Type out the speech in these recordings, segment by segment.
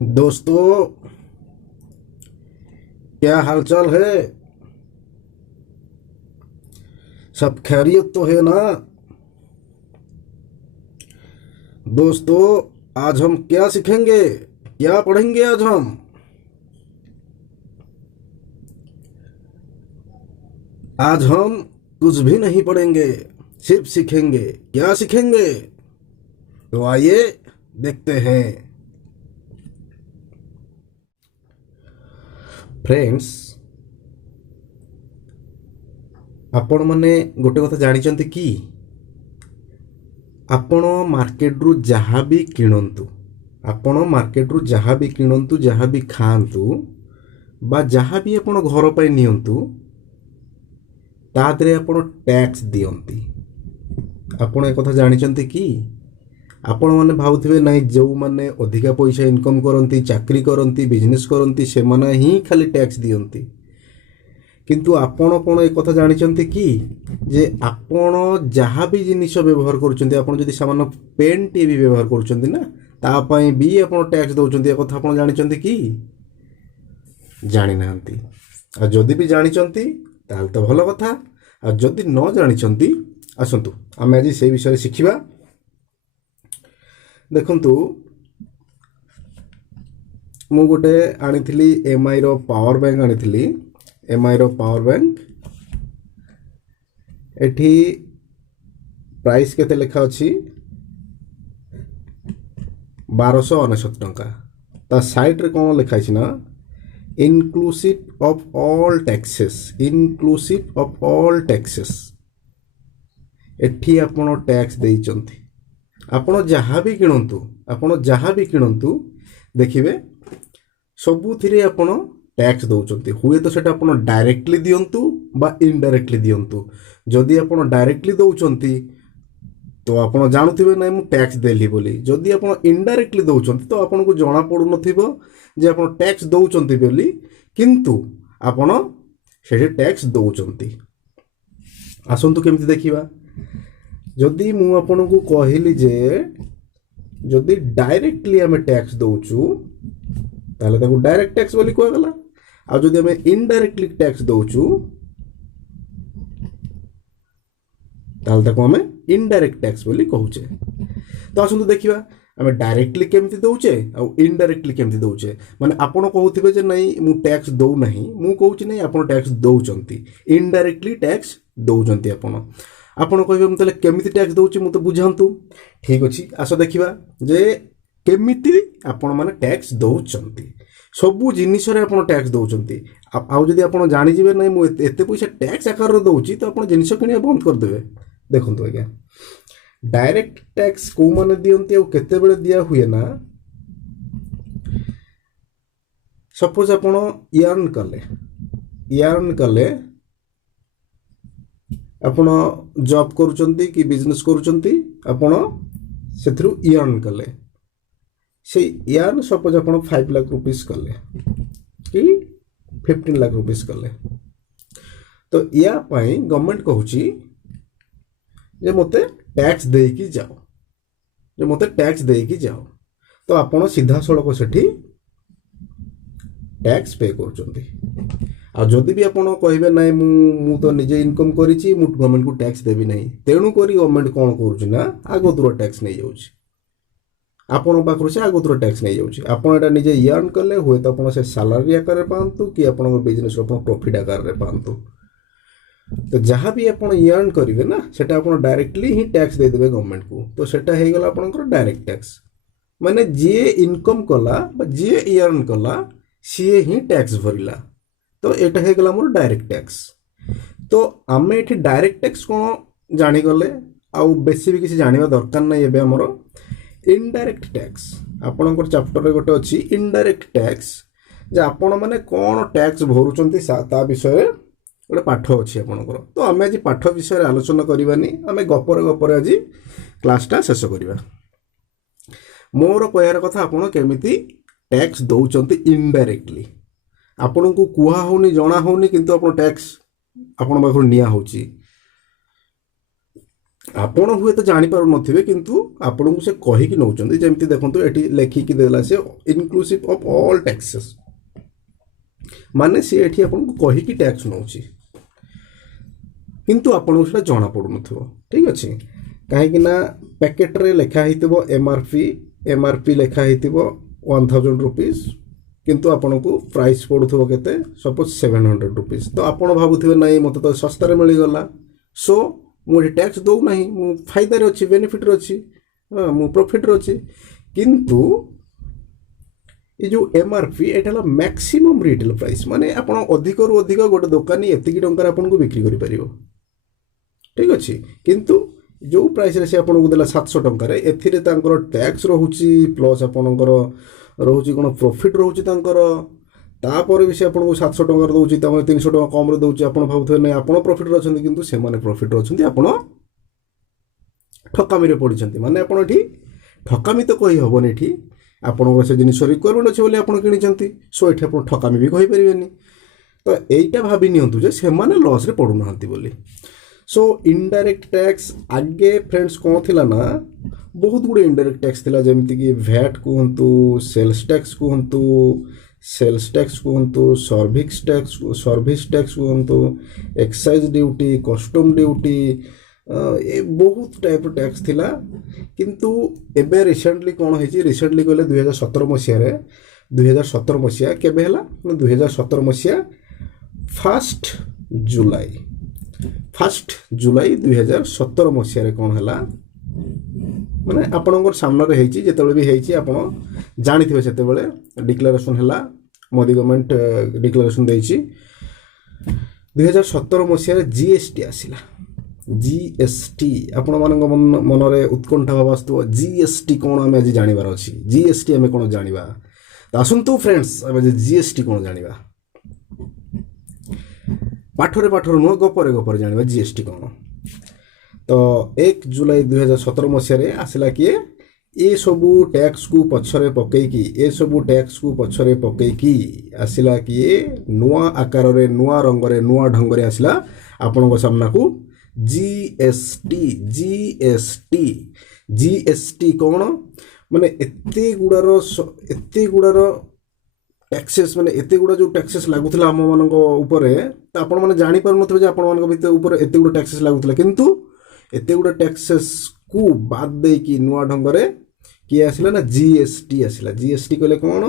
दोस्तों, क्या हालचाल है? सब खैरियत तो है ना? दोस्तों, आज हम क्या सीखेंगे? क्या पढ़ेंगे आज हम? आज हम कुछ भी नहीं पढ़ेंगे, सिर्फ सीखेंगे। क्या सीखेंगे? तो आइए देखते हैं। फ्रेंड्स, आपण माने गोटे कथा जानिचंती कि आपण मार्केट रु जहाँ भी किणंतु, आपण मार्केट रु जहाँ भी किणंतु, जहाँ भी खाआंतु बा जहाँ भी आपण घर पर नियंतु, ता देहरे आपण टैक्स दियंती। आपण एक कथा जानिचंती कि आपण माने भावुथिबे नाही, जो माने अधिका पैसा इनकम करंती, चाकरी करंती, बिजनेस करंती, से माने ही खाली टैक्स दियंती। किंतु आपण कोन एक कथा जानिचंती कि जे आपण जहाँ भी जिनिस व्यवहार करूचंती, आपण जदि सामान्य पेन टी भी व्यवहार करूचंती ना, ता पई भी आपण टैक्स दउचंती। एक कथा आपण जानिचंती कि जानि नाहंती। आ जदि भी जानिचंती ताहले तो भल कथा, आ जदि न जानिचंती आसंतु आमे आज से विषय शिखिबा। देखंतु, मु गोटे आनिथिली एमआई रो पावर बैंक आनिथिली। एमआई रो पावर बैंक एठी प्राइस केते लेखा अछि 1299 टंका। ता साइड रे कोन लेखा अछि ना, inclusive of all taxes, inclusive of all taxes. एठी आपण टैक्स देइचंती। आपण जहाँ भी किणंतु, आपण जहाँ भी किणंतु देखिबे सबुथिरे आपण टैक्स दउचंती। हुए तो सेटा आपण डायरेक्टली दियंतु बा इनडायरेक्टली दियंतु। जदि आपण डायरेक्टली दउचंती तो आपण जानुथिबे नै मु टैक्स देली बोली। जदि आपण इनडायरेक्टली दउचंती तो आपण को जणा पडु नथिबो जे आपण टैक्स दउचंती बोली, किंतु आपण सेठी टैक्स दउचंती। आसंतु केमति देखिबा। जदि मु आपण को कहिली जे जदि डायरेक्टली आमे टैक्स दउचु ताले ताको डायरेक्ट टैक्स बोली कोइ गला। आ जदि आमे इनडायरेक्टली टैक्स दउचु ताले ताको आमे इनडायरेक्ट टैक्स बोली कहूचे। तो आसंतु देखिबा आमे डायरेक्टली केमति दउचे आ इनडायरेक्टली केमति दउचे। माने आपण कहउथिबे जे नै मु टैक्स दउ नाही, मु कहउची नै आपण टैक्स दउचंती, इनडायरेक्टली टैक्स दउचंती। आपण कहबे मु तले केमिति टैक्स दउची मु तो बुझांतु। ठीक अछि, आस देखिबा जे केमिति आपण माने टैक्स दउचंती। सबु जिनिस रे आपण टैक्स दउचंती। आ जदि आपण जानि जिवे नै मु एते पैसा टैक्स आकार रो दउची तो आपण जिनिस किनिया बंद कर देबे। देखंतु आज्ञा, डायरेक्ट टैक्स को माने दियंती आ केते बेले दिया हुए ना। सपोज आपण यार्न कले आपण जॉब करूचंती कि बिजनेस करूचंती, आपण सेथरु यार्न कले। से यार्न सपोज आपण 5 लाख रुपीस कले कि 15 लाख रुपीस कले, तो या पाई गवर्नमेंट कहूची जे मते टैक्स देकी जाओ, जे मते टैक्स देकी जाओ। तो आपण सीधा सड़क सेठी टैक्स पे करूचंती। आ जदि भी आपण कहबे नै मु तो निजे इनकम करिछि, मु गवर्नमेंट को टैक्स देबी नै, तेणु करी गवर्नमेंट कोन करूछि ना आगोतुरा टैक्स नै जाउछि। आपण पाखरु से आगोतुरा टैक्स नै जाउछि। आपण एटा निजे यार्न करले होय तो आपण से सैलरी आकार रे पांतु कि आपण बिजनेस रो आपण प्रॉफिट आकार रे पांतु। तो जहाँ भी आपण यार्न करिवे ना सेटा आपण डायरेक्टली ही टैक्स दे देबे गवर्नमेंट को। तो सेटा हे गेला आपनकर डायरेक्ट टैक्स। माने जे इनकम कला बा जे यार्न कला सीए ही टैक्स भरिला। तो एटा हे गेला मोर डायरेक्ट टैक्स। तो आमे एठी डायरेक्ट टैक्स कोन जानि गले, आउ बेसी भी किसी जानिबा दरकार नै। एबे हमर इनडायरेक्ट टैक्स आपनकर चैप्टर रे गोटे अछि इनडायरेक्ट टैक्स, जे आपण माने कोन टैक्स भरुचंती ता विषय गोटे पाठ अच्छी आपंकर। तो आम आज पाठ विषय आलोचना करवानी, आम गपर गपर आज क्लासटा शेष करवा। मोर कहर कथा आपण केमिति टैक्स दौरान इनडायरेक्टली आपण को कुहा होनी जना होनी, किंतु आपण टैक्स आपण पाखर निया होची। ଆପଣ ହୁଏତ ଜାଣିପାରୁନଥିବେ କିନ୍ତୁ ଆପଣଙ୍କୁ ସେ କହିକି ନେଉଛନ୍ତି। ଯେମିତି ଦେଖନ୍ତୁ ଏଠି ଲେଖିକି ଦେଲା ସେ ଇନକ୍ଲୁସିଭ୍ ଅଫ୍ ଅଲ୍ ଟ୍ୟାକ୍ସେସ୍, ମାନେ ସେ ଏଠି ଆପଣଙ୍କୁ କହିକି ଟ୍ୟାକ୍ସ ନେଉଛି କିନ୍ତୁ ଆପଣଙ୍କୁ ସେଟା ଜଣାପଡ଼ୁନଥିବ। ଠିକ୍ ଅଛି, କାହିଁକି ନା ପ୍ୟାକେଟ୍ରେ ଲେଖା ହେଇଥିବ ଏମ୍ଆର୍ପି ଲେଖା ହେଇଥିବ 1000 rupees, କିନ୍ତୁ ଆପଣଙ୍କୁ ପ୍ରାଇସ୍ ପଡ଼ୁଥିବ କେତେ, ସପୋଜ୍ 700 rupees। ତ ଆପଣ ଭାବୁଥିବେ ନାଇଁ ମୋତେ ତ ଶସ୍ତାରେ ମିଳିଗଲା, ସୋ ମୁଁ ଏଠି ଟ୍ୟାକ୍ସ ଦେଉନାହିଁ, ମୁଁ ଫାଇଦାରେ ଅଛି, ବେନିଫିଟ୍ରେ ଅଛି, ମୁଁ ପ୍ରଫିଟ୍ରେ ଅଛି। କିନ୍ତୁ ଏ ଯେଉଁ ଏମ୍ଆର୍ପି ଏଇଟା ହେଲା ମ୍ୟାକ୍ସିମମ୍ ରିଟେଲ୍ ପ୍ରାଇସ୍, ମାନେ ଆପଣ ଅଧିକରୁ ଅଧିକ ଗୋଟେ ଦୋକାନୀ ଏତିକି ଟଙ୍କାରେ ଆପଣଙ୍କୁ ବିକ୍ରି କରିପାରିବ। ଠିକ୍ ଅଛି, କିନ୍ତୁ ଯେଉଁ ପ୍ରାଇସ୍ରେ ସେ ଆପଣଙ୍କୁ ଦେଲା 700 ଟଙ୍କାରେ, ଏଥିରେ ତାଙ୍କର ଟ୍ୟାକ୍ସ ରହୁଛି ପ୍ଲସ୍ ଆପଣଙ୍କର ରହୁଛି କ'ଣ ପ୍ରଫିଟ୍ ରହୁଛି ତାଙ୍କର। ତାପରେ ବି ସେ ଆପଣଙ୍କୁ 700 ଟଙ୍କାରେ ଦେଉଛି, ତାମାନେ 300 ଟଙ୍କା କମ୍ରେ ଦେଉଛି। ଆପଣ ଭାବୁଥିବେ ନାଇଁ ଆପଣ ପ୍ରଫିଟ୍ରେ ଅଛନ୍ତି, କିନ୍ତୁ ସେମାନେ ପ୍ରଫିଟ୍ରେ ଅଛନ୍ତି, ଆପଣ ଠକାମିରେ ପଡ଼ିଛନ୍ତି। ମାନେ ଆପଣ ଏଠି ଠକାମି ତ କହି ହେବନି, ଏଠି ଆପଣଙ୍କର ସେ ଜିନିଷ ରିକ୍ୱାରମେଣ୍ଟ ଅଛି ବୋଲି ଆପଣ କିଣିଛନ୍ତି, ସୋ ଏଠି ଆପଣ ଠକାମି ବି କହିପାରିବେନି। ତ ଏଇଟା ଭାବି ନିଅନ୍ତୁ ଯେ ସେମାନେ ଲସ୍ରେ ପଡ଼ୁନାହାନ୍ତି ବୋଲି। ସୋ ଇନଡାଇରେକ୍ଟ ଟ୍ୟାକ୍ସ ଆଗେ ଫ୍ରେଣ୍ଡସ୍ କ'ଣ ଥିଲା ନା, ବହୁତ ଗୁଡ଼ିଏ ଇନଡାଇରେକ୍ଟ ଟ୍ୟାକ୍ସ ଥିଲା, ଯେମିତିକି ଭ୍ୟାଟ୍ କୁହନ୍ତୁ, ସେଲ୍ସ ଟ୍ୟାକ୍ସ କୁହନ୍ତୁ, ସର୍ଭିସ ଟ୍ୟାକ୍ସ କୁହନ୍ତୁ, ଏକ୍ସାଇଜ୍ ଡ୍ୟୁଟି, କଷ୍ଟମ୍ ଡ୍ୟୁଟି, ଏ ବହୁତ ଟାଇପ୍ର ଟ୍ୟାକ୍ସ ଥିଲା। କିନ୍ତୁ ଏବେ ରିସେଣ୍ଟଲି କ'ଣ ହେଇଛି, ରିସେଣ୍ଟଲି କହିଲେ 2017 ମସିହା କେବେ ହେଲା ନା, 2017 ମସିହା 1 ଜୁଲାଇ 2017 ମସିହାରେ କ'ଣ ହେଲା, ମାନେ ଆପଣଙ୍କର ସାମ୍ନାରେ ହେଇଛି, ଯେତେବେଳେ ବି ହେଇଛି ଆପଣ ଜାଣିଥିବେ। ସେତେବେଳେ ଡିକ୍ଲାରେସନ୍ ହେଲା, ମୋଦି ଗଭର୍ଣ୍ଣମେଣ୍ଟ ଡିକ୍ଲାରେସନ୍ ଦେଇଛି। 2017 ମସିହାରେ ଜିଏସ୍ଟି ଆସିଲା। ଜିଏସ୍ଟି ଆପଣମାନଙ୍କ ମନରେ ଉତ୍କଣ୍ଠା ଭାବ ଆସୁଥିବ, ଜିଏସ୍ଟି କ'ଣ ଆମେ ଆଜି ଜାଣିବାର ଅଛି, ଜିଏସ୍ଟି ଆମେ କ'ଣ ଜାଣିବା। ତ ଆସନ୍ତୁ ଫ୍ରେଣ୍ଡସ୍, ଆମେ ଜିଏସ୍ଟି କ'ଣ ଜାଣିବା। ପାଠରେ ନୁହଁ, ଗପରେ ଜାଣିବା ଜିଏସ୍ଟି କ'ଣ। ତ 1 ଜୁଲାଇ 2017 ମସିହାରେ ଆସିଲା କିଏ, ଏସବୁ ଟ୍ୟାକ୍ସକୁ ପଛରେ ପକେଇକି ଆସିଲା କିଏ, ନୂଆ ଆକାରରେ, ନୂଆ ରଙ୍ଗରେ, ନୂଆ ଢଙ୍ଗରେ ଆସିଲା ଆପଣଙ୍କ ସାମ୍ନାକୁ ଜିଏସ୍ଟି କ'ଣ, ମାନେ ଏତେ ଗୁଡ଼ାର ଟ୍ୟାକ୍ସେସ୍, ମାନେ ଏତେ ଗୁଡ଼ା ଯେଉଁ ଟ୍ୟାକ୍ସେସ୍ ଲାଗୁଥିଲା ଆମମାନଙ୍କ ଉପରେ, ତ ଆପଣମାନେ ଜାଣିପାରୁନଥିବେ ଯେ ଆପଣମାନଙ୍କ ଉପରେ ଏତେ ଗୁଡ଼ା ଟ୍ୟାକ୍ସେସ୍ ଲାଗୁଥିଲା। କିନ୍ତୁ ଏତେ ଗୁଡ଼ା ଟ୍ୟାକ୍ସେସ୍କୁ ବାଦ ଦେଇକି ନୂଆ ଢଙ୍ଗରେ କିଏ ଆସିଲା ନା, ଜିଏସ୍ଟି ଆସିଲା। ଜିଏସ୍ଟି କହିଲେ କ'ଣ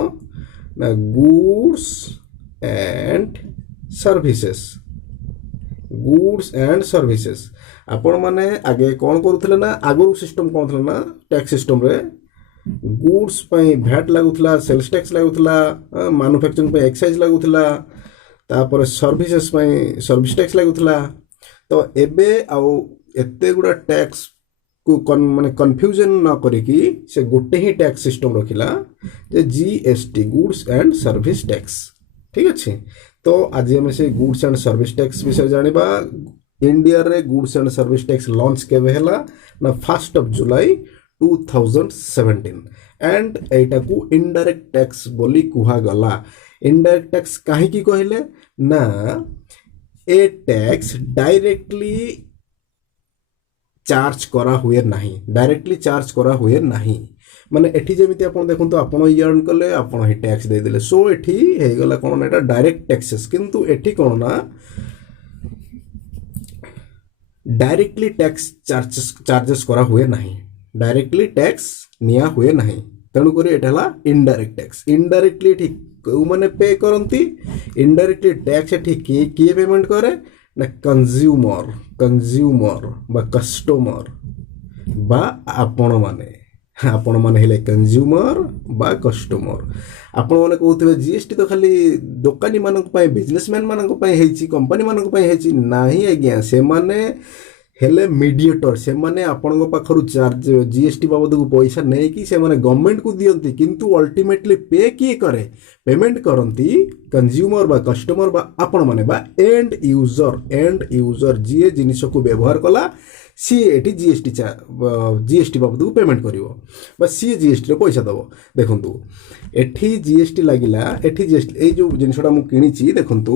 ନା, ଗୁଡ୍ସ ଆଣ୍ଡ ସର୍ଭିସେସ୍। ଆପଣମାନେ ଆଗେ କ'ଣ କରୁଥିଲେ ନା, ଆଗରୁ ସିଷ୍ଟମ୍ କ'ଣ ଥିଲା ନା, ଟ୍ୟାକ୍ସ ସିଷ୍ଟମ୍ରେ ଗୁଡ୍ସ ପାଇଁ ଭ୍ୟାଟ୍ ଲାଗୁଥିଲା, ସେଲ୍ସ ଟ୍ୟାକ୍ସ ଲାଗୁଥିଲା, ମାନୁଫ୍ୟାକ୍ଚରିଂ ପାଇଁ ଏକ୍ସାଇଜ୍ ଲାଗୁଥିଲା, ତାପରେ ସର୍ଭିସେସ୍ ପାଇଁ ସର୍ଭିସ ଟ୍ୟାକ୍ସ ଲାଗୁଥିଲା। ତ ଏବେ ଆଉ ଏତେ ଗୁଡ଼ା ଟ୍ୟାକ୍ସକୁ ମାନେ କନଫ୍ୟୁଜନ୍ ନ କରିକି ସେ ଗୋଟେ ହିଁ ଟ୍ୟାକ୍ସ ସିଷ୍ଟମ୍ ରଖିଲା, ଯେ GST, goods and service tax. ଠିକ୍ ଅଛି, ତ ଆଜି ଆମେ ସେ ଗୁଡ୍ସ ଆଣ୍ଡ ସର୍ଭିସ ଟ୍ୟାକ୍ସ ବିଷୟରେ ଜାଣିବା। ଇଣ୍ଡିଆରେ goods and service tax launch କେବେ ହେଲା ନା, 1 ଜୁଲାଇ 2017। ଆଣ୍ଡ ଏଇଟାକୁ ଇନଡାଇରେକ୍ଟ ଟ୍ୟାକ୍ସ ବୋଲି କୁହାଗଲା। ଇନଡାଇରେକ୍ଟ ଟ୍ୟାକ୍ସ କାହିଁକି କହିଲେ ନା, ଏ ଟ୍ୟାକ୍ସ ଡାଇରେକ୍ଟଲି ଚାର୍ଜ କରା ହୁଏ ନାହିଁ। ମାନେ ଏଠି ଯେମିତି ଆପଣ ଦେଖନ୍ତୁ, ଆପଣ ଇୟର୍ନ କଲେ, ଆପଣ ହିଁ ଟ୍ୟାକ୍ସ ଦେଇଦେଲେ, ସୋ ଏଠି ହେଇଗଲା କ'ଣ ନା, ଏଇଟା ଡାଇରେକ୍ଟ ଟ୍ୟାକ୍ସେସ୍। କିନ୍ତୁ ଏଠି କ'ଣ ନା, ଡାଇରେକ୍ଟଲି ଟ୍ୟାକ୍ସ ଚାର୍ଜେସ୍ କରା ହୁଏ ନାହିଁ, ଡାଇରେକ୍ଟଲି ଟ୍ୟାକ୍ସ ନିଆ ହୁଏ ନାହିଁ। ତେଣୁକରି ଏଇଟା ହେଲା ଇନଡାଇରେକ୍ଟ ଟ୍ୟାକ୍ସ। ଇନଡାଇରେକ୍ଟଲି ଏଠି କେଉଁମାନେ ପେ କରନ୍ତି, ଇନଡାଇରେକ୍ଟଲି ଟ୍ୟାକ୍ସ ଏଠି କିଏ ପେମେଣ୍ଟ କରେ ନା, କନଜ୍ୟୁମର ବା କଷ୍ଟମର ବା ଆପଣମାନେ ହେଲେ କନଜ୍ୟୁମର ବା କଷ୍ଟମର। ଆପଣମାନେ କହୁଥିବେ ଜିଏସ୍ଟି ତ ଖାଲି ଦୋକାନୀମାନଙ୍କ ପାଇଁ, ବିଜନେସମ୍ୟାନ୍ ମାନଙ୍କ ପାଇଁ ହେଇଛି, କମ୍ପାନୀମାନଙ୍କ ପାଇଁ ହେଇଛି। ନାହିଁ ଆଜ୍ଞା, ସେମାନେ ହେଲେ ମିଡ଼ିଏଟର। ସେମାନେ ଆପଣଙ୍କ ପାଖରୁ ଜିଏସ୍ଟି ବାବଦକୁ ପଇସା ନେଇକି ସେମାନେ ଗଭର୍ଣ୍ଣମେଣ୍ଟକୁ ଦିଅନ୍ତି, କିନ୍ତୁ ଅଲ୍ଟିମେଟଲି ପେ କିଏ କରେ, ପେମେଣ୍ଟ କରନ୍ତି କନଜ୍ୟୁମର ବା କଷ୍ଟମର ବା ଆପଣମାନେ ବା ଏଣ୍ଡ ୟୁଜର ଯିଏ ଜିନିଷକୁ ବ୍ୟବହାର କଲା, ସିଏ ଏଠି ଜିଏସ୍ଟି ବାବଦକୁ ପେମେଣ୍ଟ କରିବ ବା ସିଏ ଜିଏସ୍ଟିର ପଇସା ଦେବ। ଦେଖନ୍ତୁ ଏଠି ଜିଏସ୍ଟି ଲାଗିଲା, ଏଠି ଜିଏସ୍ଟି, ଏଇ ଯେଉଁ ଜିନିଷଟା ମୁଁ କିଣିଛି ଦେଖନ୍ତୁ,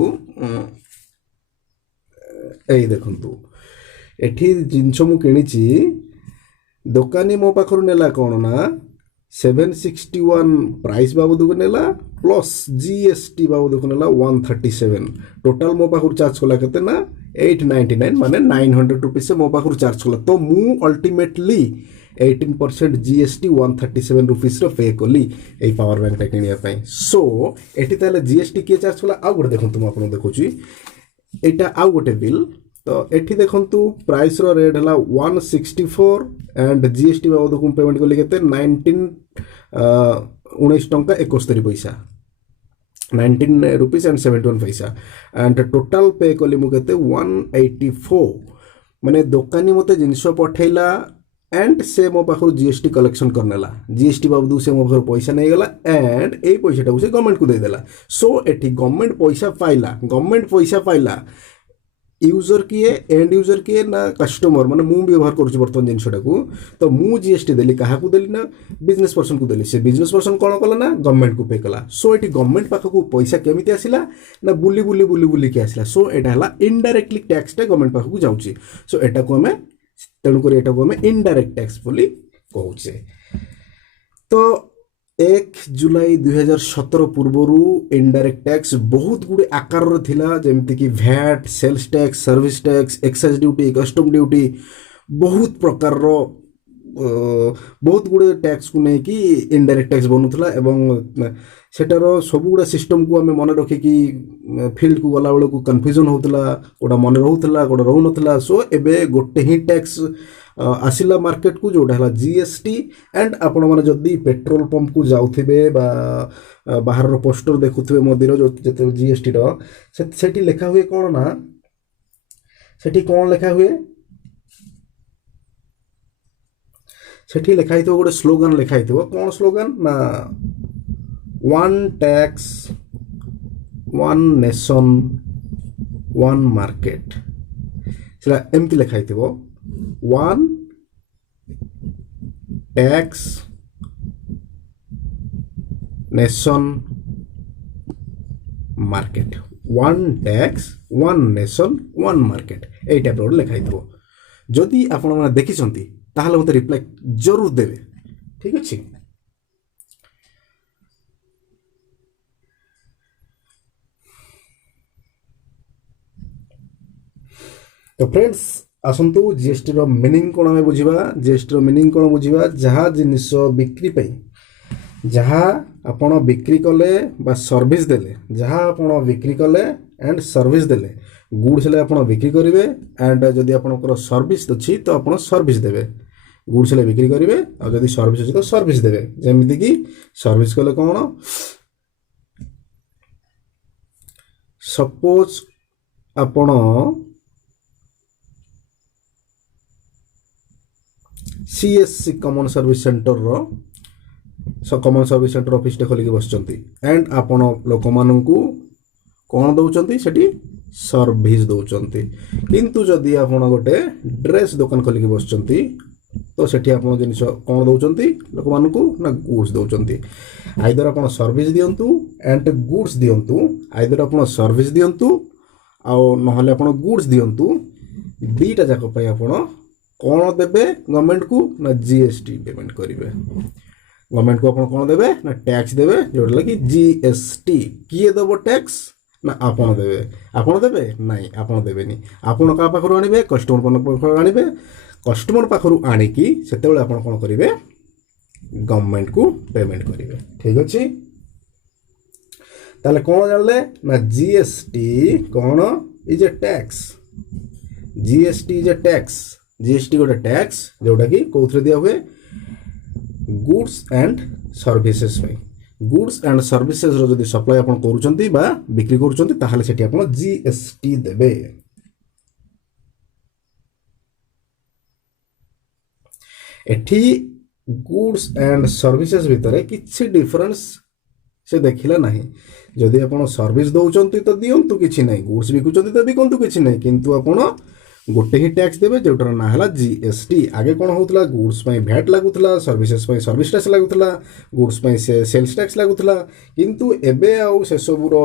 ଏଇ ଦେଖନ୍ତୁ एठी जिनस मु किणिची दोकानी मो पाखरु नेला कोन ना 761 प्राइस बाबदକୁ नेला प्लस जीएसटी बाबदକୁ नेला 137 टोटल मो पाखरु चार्ज कला केते ना 899 माने 900 रुपीस से मो पाखरु चार्ज कला तो मु अल्टीमेटली 18% जीएसटी 137 रुपीस रो पे कली ए पावर बैंक टा किनिया पई सो एठी ताले जीएसटी के चार्ज कला आ गोटे देखंतु म आपन देखुची एटा आ गोटे बिल तो एठी देखंतु प्राइस रो रेट हला 164 एंड जीएसटी बाबद को पेमेंट कली केते 19 टंका 71 पैसा 19 रुपीस एंड 71 पैसा एंड टोटल पे कली मु केते 184 माने दुकानी मते जिंस पठैला एंड से मो पाखर जीएसटी कलेक्शन करनेला जीएसटी बाबू से मो पाखर पैसा नहीं गला एंड ए पैसा से गवर्नमेंट को दे देला सो एठी गवर्नमेंट पैसा पाइला यूजर किए एंड यूजर किए ना कस्टमर माने मु व्यवहार करूची बर्तमान जिनसटा को तो मु जीएसटी देली काहा को देली ना बिजनेस पर्सन को देली से बिजनेस पर्सन कोन कला ना गवर्नमेंट को पे कला सो एठी गवर्नमेंट पाख को पैसा केमिति आसिला ना बुली के आसिला सो एटा हला इनडायरेक्टली टैक्स टा गवर्नमेंट पाख को जाउची सो एटा को हमें तेणु कर एटा को हमें इनडायरेक्ट टैक्स बोली कहूचे तो 1 जुलाई 2017 पूर्वरु इनडायरेक्ट टैक्स बहुत गुडे आकार रो थिला जेमति कि VAT sales tax service tax excise duty custom duty बहुत प्रकार रो बहुत गुडे टैक्स को नै कि इनडायरेक्ट टैक्स बनुथला एवं सेटार सब गुडा सिस्टम को हमें मन रखे कि फील्ड को गला बेले को कंफ्यूजन होतला कोडा मन रहउतला कोडा रहउ नथला सो एबे गोटे ही टैक्स आसिला मार्केट को जोटा हला जीएसटी एंड आपण माने जदी पेट्रोल पंप को जाउथिबे बा बाहर रो पोस्टर देखुथिबे मोदीर जो जते जीएसटी रो सेठी लिखा हुए कोन ना सेठी कोन लिखा हुए सेठी लिखा हितो गोटे स्लोगन लिखा हितो कोन स्लोगन ना one tax one nation one market सेला एमती लिखा हितो one tax nation market one tax one nation one market ए टाइप रो लिखा हितो जदि आपण माने देखिसंती ताहले मते रिप्लाई जरूर देबे ठीक अछि तो फ्रेंड्स आसंतु जीएसटी रो मीनिंग कोन हमें बुझिबा जीएसटी रो मीनिंग कोन बुझिबा जहा जिनिस बिक्री पे जहा आपण बिक्री कले बा सर्विस देले जहा आपण बिक्री कले एंड सर्विस देले गुड्स ले आपण बिक्री करिवे एंड जदि आपनकर सर्विस अछि तो आपण सर्विस देबे गुड्स ले बिक्री करिवे आ जदि सर्विस अछि तो सर्विस देबे जेमिति कि सर्विस कले कोन सपोज आपण सीएससी कॉमन सर्विस सेंटर रो कॉमन सर्विस सेंटर ऑफिस टे खोलिक बसचंती एंड आपण लोक माननकू कोन दउचंती सेठी सर्विस दउचंती किंतु जदि आपण गोटे ड्रेस दुकान खोलिक बसचंती तो सेठी आपण जिनिस कोन दउचंती लोक माननकू ना गुड्स दउचंती आइदर आपण सर्विस दियंतु एंड गुड्स दियंतु आइदर आपण सर्विस दियंतु आ नहले आपण गुड्स दियंतु दीटा जाक पय आपण कौन देबे गवर्नमेंट को ना जीएसटी पेमेंट करिवे गवर्नमेंट को आपण कोन देबे ना टैक्स देबे जोडला कि जीएसटी किए देबो टैक्स ना आपण देबे नाही आपण देबेनी आपण का पाखरु आनिबे कस्टमर पाखरु आनिबे कस्टमर पाखरु आनी कि सेतेबेले आपण कोन करिवे गवर्नमेंट को पेमेंट करिवे ठीक अछि ताले कोन जानले ना GST cone is a tax GST is a tax GST गोटे टैक्स जोटा कि कौथरे दिया हुए गुड्स एंड सर्विसेज पे गुड्स एंड सर्विसेज रो जदी सप्लाई आपण करूचंती बा बिक्री करूचंती ताहाले सेठी आपण जीएसटी देबे एठी गुड्स एंड सर्विसेज भितरे किछि डिफरेंस से देखिला नाही जदी आपण सर्विस दउचंती तो दियंतु किछि नाही गुड्स बिकुचंती तो बिकंतु किछि नाही किंतु आपण गोटे ही टैक्स देबे जोटर ना हला जीएसटी आगे कोन होतला गुड्स पई वैट लागुतला सर्विसेज पई सर्विस टैक्स लागुतला गुड्स पई सेल्स टैक्स लागुतला किंतु एबे आउ से सबुरो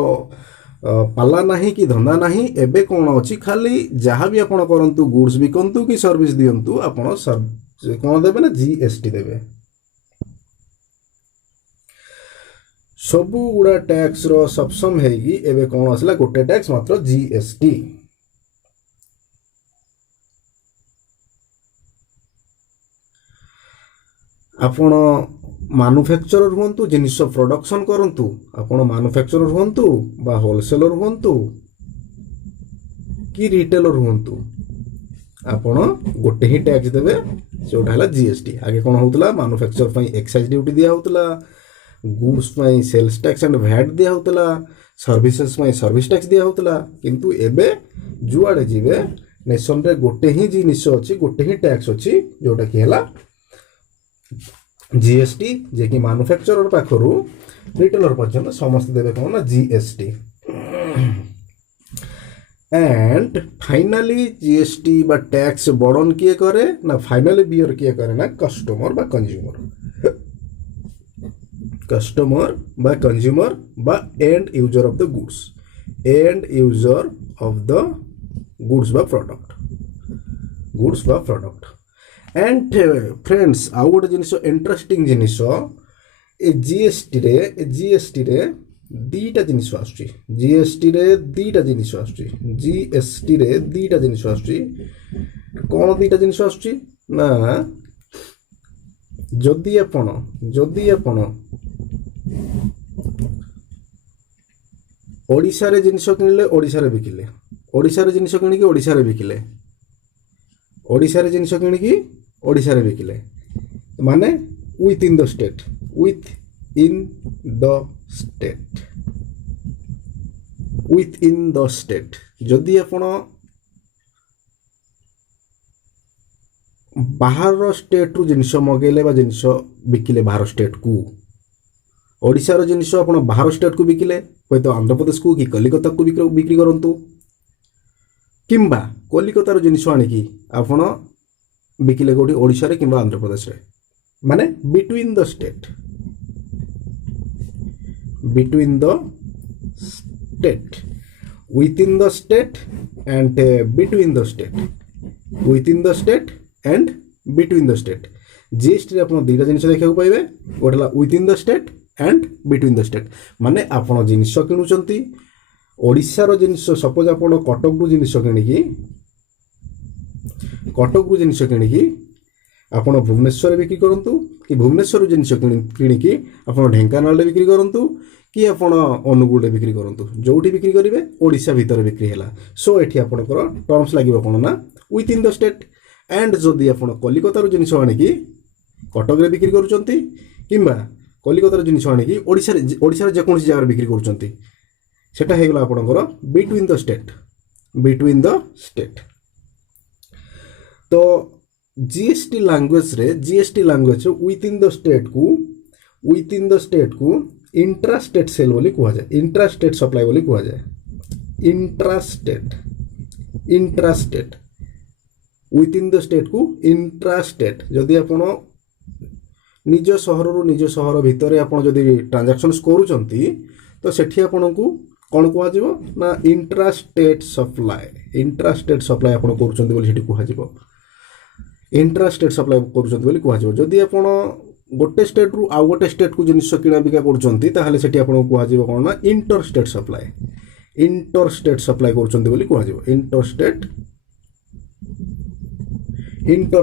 पाला नाही कि धंदा नाही एबे कौन अच्छी खाली जहाँ भी आपण करंतु गुड्स बिकंतु कि सर्विस दियंतु आपण कौन देबे ना जीएसटी देबे सबु गुड़ा टैक्स रो सक्षम हेगी एबे कौन आसला गोटे टैक्स मात्र जीएसटी आपण मैन्युफैक्चरर हुंतु जिनिस प्रोडक्शन करंतु आपण मैन्युफैक्चरर हुंतु बा होलसेलर हुंतु कि रिटेलर हुंतु आपण गोटे ही टैक्स देबे जोटा हला जीएसटी आगे कोन होतला मैन्युफैक्चर पई एक्साइज ड्यूटी दिया होतला गुड्स पई सेल्स टैक्स एंड वैट दिया होतला सर्विसेज पई सर्विस टैक्स दिया होतला किंतु एबे जुआडे जिवे नेशन रे गोटे ही जिनिस अछि गोटे ही टैक्स अछि जोटा कि हला जीएसटी जे कि मैन्युफैक्चरर पाखरु रिटेलर पर्यंत समस्त देबे कोन ना जीएसटी एंड फाइनली जीएसटी बा टैक्स बर्डन किए करे ना फाइनली बियर किए करे ना कस्टमर बा कंज्यूमर बा end user of the goods बा प्रोडक्ट एंड फ्रेंड्स आउ गोटे जिनिस इंटरेस्टिंग जिनिस ए जीएसटी रे दीटा जिनिस आसुची जीएसटी रे दीटा जिनिस आसुची कौन दीटा जिनिस आसुची ना जदि आपण ओडिशा रे जिनिस किनले ओडिशा रे बिकिले ओडिशा रे जिनिस किनिकी ओडिशा रे बिकिले ओडिशा रे जिनिस किनिकी ओडिशा रे बिकिले माने विथ इन द स्टेट जदि आपण बाहर स्टेट रु जिनिस मगेले बा जिनिस बिकिले बाहर स्टेट को ओडिशा रो जिनिस आपण बाहर स्टेट को बिकिले होय तो आंध्र प्रदेश को कि कलिकता को बिक्री करंतु किंबा कलिकता रो जिनिस आनी कि आपण बिकिले गोटी ओडिशा रे किंबा आंध्र प्रदेश रे माने between the state within the state and between the state GST रे आपण दुईटा जिनिस देखा पाइबे गोटे ला within the state and between the state माने आपण जिनिस किनुचंती ओडिशा रो जिनिस सपोज आपण कटक रु जिनिस किनिकी आपण भुवनेश्वर बिक्री करंतु कि भुवनेश्वर जिनिस किनिकी आपण ढेंकानाल बिक्री करंतु कि आपण अनुगुल रे बिक्री करंतु जोठी बिक्री करिवे ओडिशा भीतर बिक्री हैला सो एठी आपणकर टर्म्स लागिबो कोन ना with in the state and जदि आपण कलिकता रो जिनिस आनिकी कटक रे बिक्री करूचंती किंबा कलिकता रो जिनिस आनिकी ओडिशा रे जे कोनसी जगह बिक्री करूचंती सेटा हेगला आपणकर बिटवीन द स्टेट तो GST language with in the state को इंट्रा स्टेट सेल बोली कहा जाए इंट्रा स्टेट सप्लाई बोली कहा जाए intra state with in the state को इंट्रा स्टेट जदि आपण निज सहर भितर आपण जदि ट्रांजैक्शंस करूचंती तो सेठी आपण को कौन कह ना इंट्रा स्टेट सप्लाई आपण करूचंती बोली सेठी कह जाए इंट्रा स्टेट सप्लाई करूचंती बोली कह जाए जदि आपण गोटे स्टेट रु आउ गोटे स्टेट को जिनिस किना बिका करूचंती ताहाले सेठी आपण को कह जाए कोन ना इंटर स्टेट सप्लाई करूचंती बोली कह जाए इंटर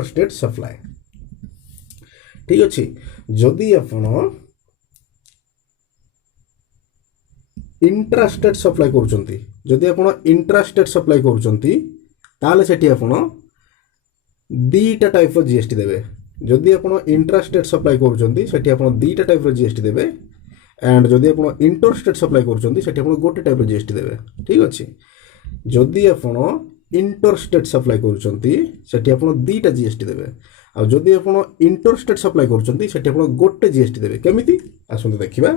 स्टेट सप्लाई ठीक अछि जदि आपण इंट्रा स्टेट सप्लाई करूचंती ताहाले सेठी आपण दीटा टाइप ऑफ जीएसटी देबे जदि आपण इंट्रा स्टेट सप्लाई करूचंती सेठी आपण दीटा टाइप ऑफ जीएसटी देबे एंड जदि आपण इंटर स्टेट सप्लाई करूचंती सेठी आपण गोटे टाइप ऑफ जीएसटी देबे ठीक अछि जदि आपण इंटर स्टेट सप्लाई करूचंती सेठी आपण दीटा जीएसटी देबे आ जदि आपण इंटर स्टेट सप्लाई करूचंती सेठी आपण गोटे जीएसटी देबे केमिति आसंतु देखिबा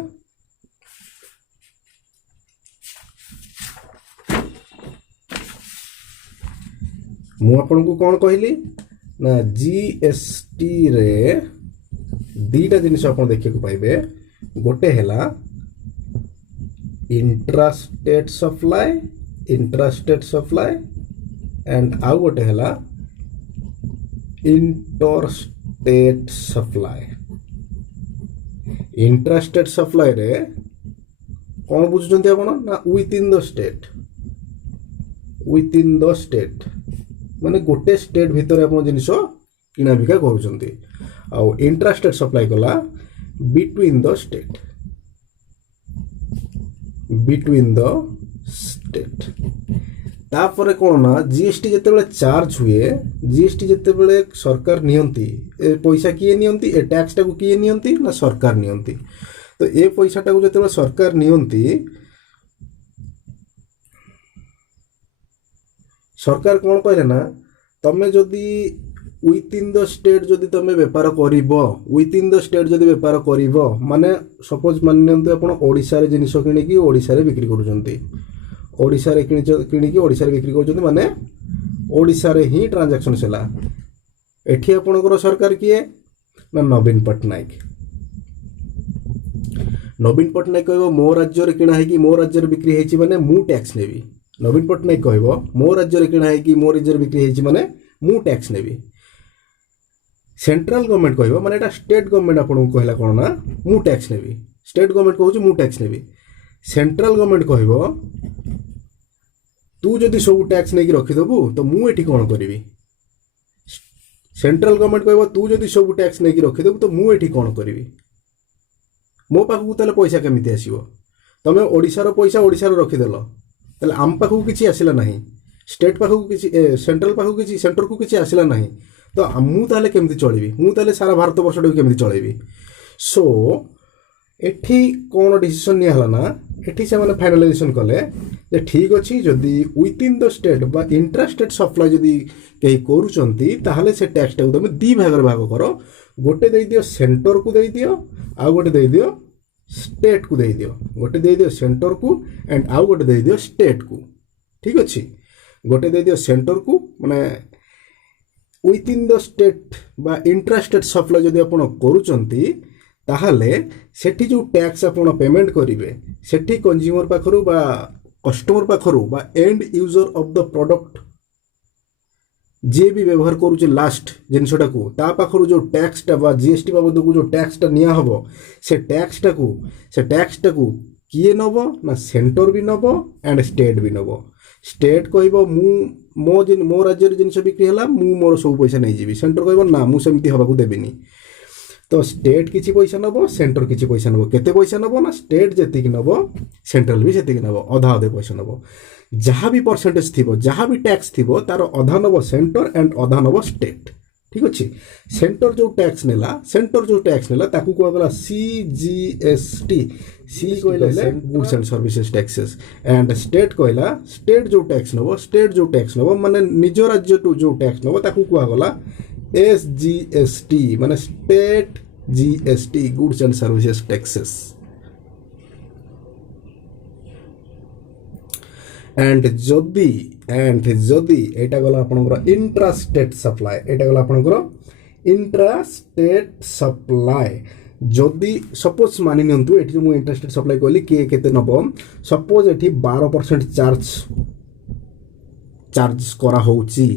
मु आपन को कौन कहली ना जीएसटी रे दीटा जिनिस आपन देखे को पाइबे गोटे हैला इंट्रास्टेट सप्लाई एंड आउ गोटे है इंटरस्टेट सप्लाई। इंट्रास्टेट सप्लाई रे कौन बुझुଛନ୍ତି ଆପଣ ନା ୱିଥିନ୍ ଦ ଷ୍ଟେଟ୍ ମାନେ ଗୋଟେ ଷ୍ଟେଟ୍ ଭିତରେ ଆପଣ ଜିନିଷ କିଣା ବିକା କରୁଛନ୍ତି। ଆଉ इंट्रास्टेट सप्लाई कला बिटवीन द स्टेट तापर कौन ना जीएसटी जिते चार्ज हुए जीएसटी जिते सरकार नियंती ए पैसा किए नियंती ए टैक्स टाको किए नियंती ना सरकार नियंती। तो ए पैसा टाको जिते सरकार नियंती सरकार कौन कहले ना तमे जदि विथिन द स्टेट जदि तमे बेपार करिवो विथिन द स्टेट जदि बेपार करिवो माने सपोज मानते आपण ओडिसा रे जिनिस किनिकी ओडिसा रे बिक्री करूछंती ओडिसा रे किनिकी ओडिसा रे बिक्री करूछंती माने ओडिसा रे ही ट्रांजैक्शन सेला। एठी आपणकर सरकार किए ना नवीन पटनायक कहबो मो राज्य रे किणा है कि मो राज्य रे बिक्री हेची माने मु टैक्स नेबी। नवीन पटनायक कहबो मो राज्य रे किणा है कि मो राज्य रे बिक्री हेची माने मु टैक्स नेबी। सेंट्रल गवर्नमेंट कहबो माने एटा स्टेट गवर्नमेंट आपन कहला कोन ना मु टैक्स नेबी। स्टेट गवर्नमेंट कहूची मु टैक्स नेबी। सेंट्रल गवर्नमेंट कहबो तू जदि सब टैक्स नै रखि दबु तो मु एठी कोन करिवि। सेंट्रल गवर्नमेंट कहबो तू जदि सब टैक्स नै रखि दबु तो मु एठी कोन करिवि। मो पाखु तले पैसा केमिति आसीबो तमे ओडिसा रो पैसा ओडिसा रो रखि देलो तले आम पाखु किछि आसिला नाही स्टेट पाखु किछि सेंट्रल पाखु किछि सेंटर को किछि आसिला नाही तो मु ताले केमिति चलेबी मु ताले सारा भारत वर्ष केमिति चलेबी। सो एठी कोन डिसीजन निया हला ना एठी से माने फाइनलाइजेशन कले जे ठीक अछि जदी विथिन द स्टेट बा इंट्रास्टेट सप्लाई जदी केही करूचंती ताहाले से टैक्स टाको तमे दी भागर भाग करो गोटे दे दियो सेंटर को दे दियो आ गोटे दे दियो स्टेट को दे दियो गोटे दे दियो सेंटर को एंड आउ गोटे दे दियो स्टेट को। ठीक अछि गोटे दे दियो सेंटर को माने विथिन द स्टेट बा इंट्रास्टेट सप्लाई जदी आपण करूचंती ताहाले सेठी जो टैक्स आपण पेमेंट करिवे सेठी कंज्यूमर पाखरु बा कस्टमर पाखरु बा end user of the product जे भी व्यवहार करूचे लास्ट जिनसटा को ता पाखरु जो टैक्स टा बा जीएसटी बाबद को जो टैक्स टा निया हबो से टैक्स टा को किए नबो ना सेंटर भी नबो एंड स्टेट भी नबो। स्टेट कहबो मो राज्य जिनस बिक्री हला मु मोर सब पैसा नहीं जीवी सेंटर कहबो ना मु सेमती हबा को देबिनी। तो स्टेट किछि पैसा नबो सेंटर किछि पैसा नबो केते पैसा नबो ना स्टेट जेति कि नबो सेंट्रल भी सेति कि नबो अधा अधे पैसा नबो जहाँ भी परसेंटेज थिबो जहाँ भी टैक्स थिबो तार अधा नबो सेंटर एंड अधा नबो स्टेट। ठीक अछि सेंटर जो टैक्स नेला ताकू को गला सीजीएसटी सी कहले goods and services taxes and state कहला स्टेट जो टैक्स नबो माने निज राज्य टू जो टैक्स नबो ताकू को गला एसजीएसटी माने state GST goods and services taxes. And जदि एटा गला आपनकर इंट्रास्टेट सप्लाई जदि सपोज मानि नियंतु एठी मु इंट्रास्टेट सप्लाई कहली के केते नबो सपोज एठी 12% चार्ज करा होउची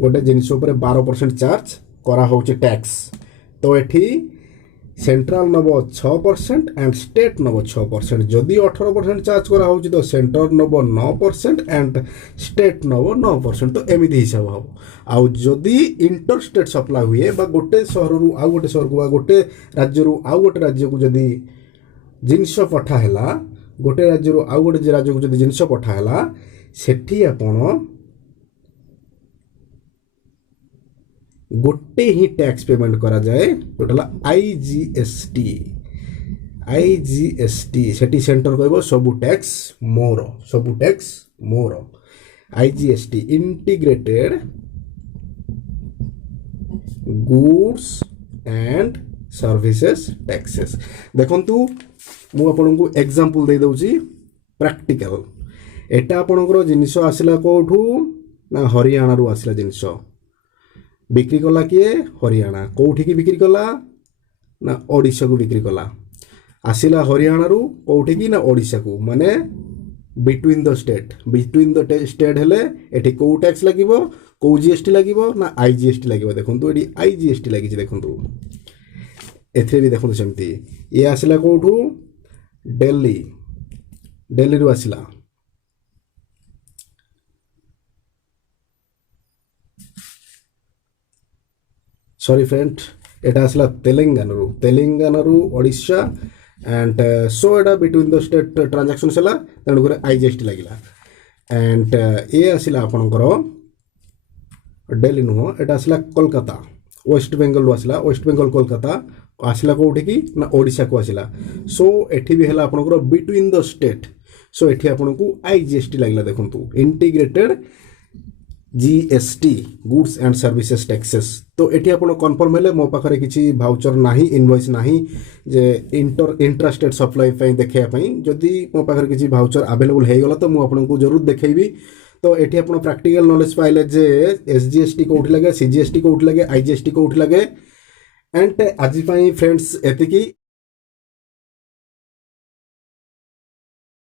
गोटे जिनिस ऊपर 12% चार्ज करा होउची टैक्स तो एठी सेंट्रल नबो 6% एंड स्टेट नबो 6%। जदि 18% चार्ज करा होउची तो सेंटर नबो 9% एंड स्टेट नबो 9%। तो एमिति हिसाब हबो। आउ जदि इंटरस्टेट सप्लाई हुए बा गोटे शहर रु आउ गोटे शहर को बा गोटे राज्य रु आउ गोटे राज्य को जदि जिनिस पठा हैला गोटे राज्य रु आउ गोटे राज्य को जदि जिनिस पठा हैला सेठी आपण गोटे ही टैक्स पेमेंट करा जाए टोटल आईजीएसटी सेठी सेंटर कहबो सबु tax more IGST integrated goods and services taxes. देखंतु मु आपनको एग्जांपल दे दउची प्रैक्टिकल एटा आपनकर जिनिस आसिला कोठू ना हरियाणा रु आसिला जिनिस बिक्री कला किए हरियाणा कौठी की बिक्री कला ना ओडिशा को बिक्री कला आसिला हरियाणा रु कोठी की ना ओडिशा को माने बिटवीन द स्टेट हेले एठी को टैक्स लागिवो को जीएसटी लागिवो ना आईजीएसटी लागिवो देखंतु एठी आईजीएसटी लागि छि देखंतु एथरे भी देखंतु सेमती ये आसिला कोठू दिल्ली रु आसिला सॉरी फ्रेंड एटा आसला तेलंगाना रु Odisha and so Etah between the state transaction सला तेणु करे आईजीएसटी लागिला एंड ए आसिला आपनकर दिल्ली नुह एटा आसला कोलकाता वेस्ट बेंगल रु आसला वेस्ट बेंगल कोलकाता आसला कोठी की ना ओडिशा को आसला सो एठी भी हला आपनकर बिटवीन द स्टेट सो एठी आपनको आईजीएसटी लागिला देखंतु integrated GST goods and services taxes तो एठी आपण कन्फर्म हेले मो पाखरे किछि भाउचर नाही इनवॉइस नाही जे इंट्रा स्टेट सप्लाई पई देखिया पई जदी मो पाखरे किछि भाउचर अवेलेबल हे गला तो मु आपनको जरूर देखैबी तो एठी आपण प्रैक्टिकल नॉलेज पाइले जे एसजीएसटी कोठी लागे सीजीएसटी कोठी लागे आईजीएसटी कोठी लागे एंड आज पई फ्रेंड्स एतिकी